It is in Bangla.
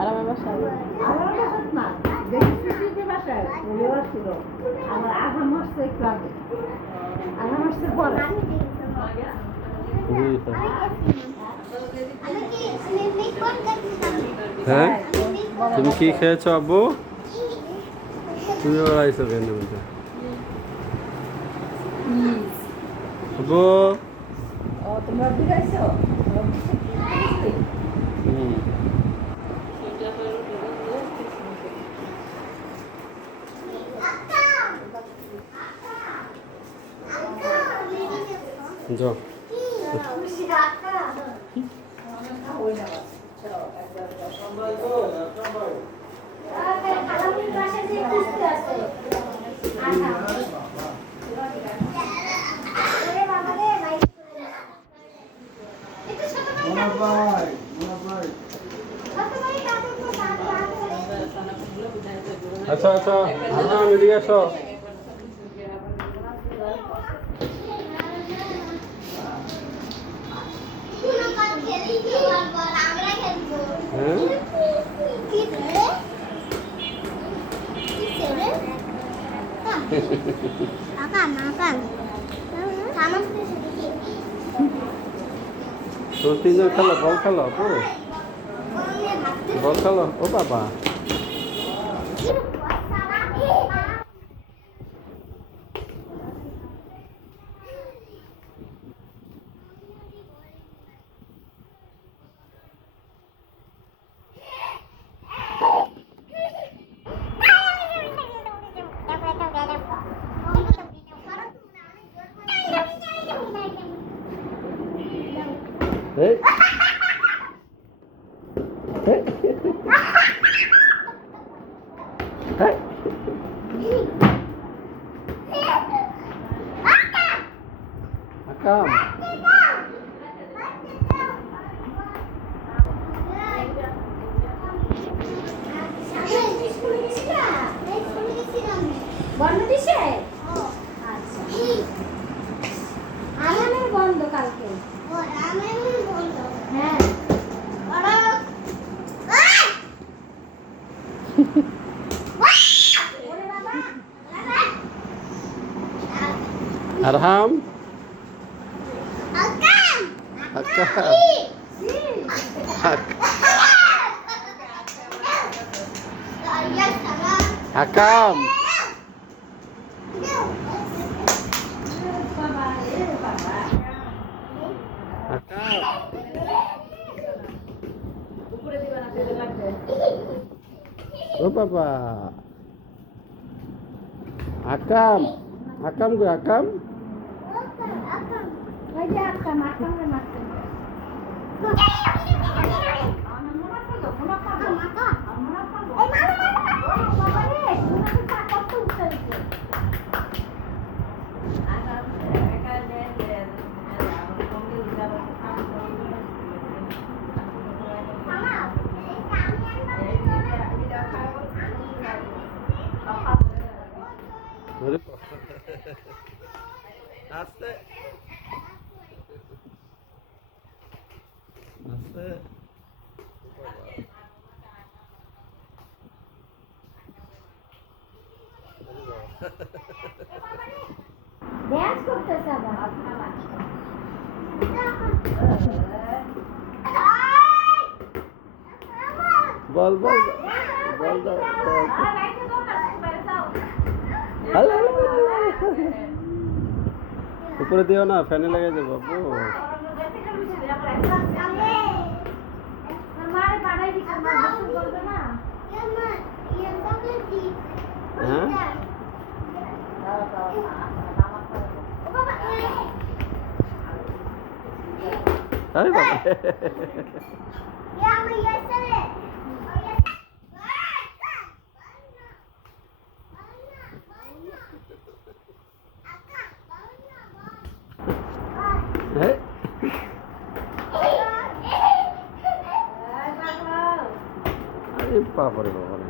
আরামের বাসায় না বাসায় ছিল আমার আধা মাসে একটু আগে আধা মাসে পরে হ্যাঁ তুমি কি খেয়েছো আব্বু? তুমি বেড়াইছো কেন আব্বু? তোমরা বিরাইছো যাও আচ্ছা আচ্ছা এদিকে আসো তো তিনজন খেলো বল খেলো বল খেলো ও বাবা Hey. Hey. Hey. Akam. বন্ধ দিছে আলামের বন্ধ কালকে হ্যাঁ Arham. Hakam. Oh papa. Hakam. Hakam gue Hakam. Aste. Aste. Dance করতেছে আবার বল বল বল দাও হ্যালো উপরে দিও না ফ্যানে লেগে যাবে বাবু হ্যাঁ আরে বাবা আরে বাবা রে বাবা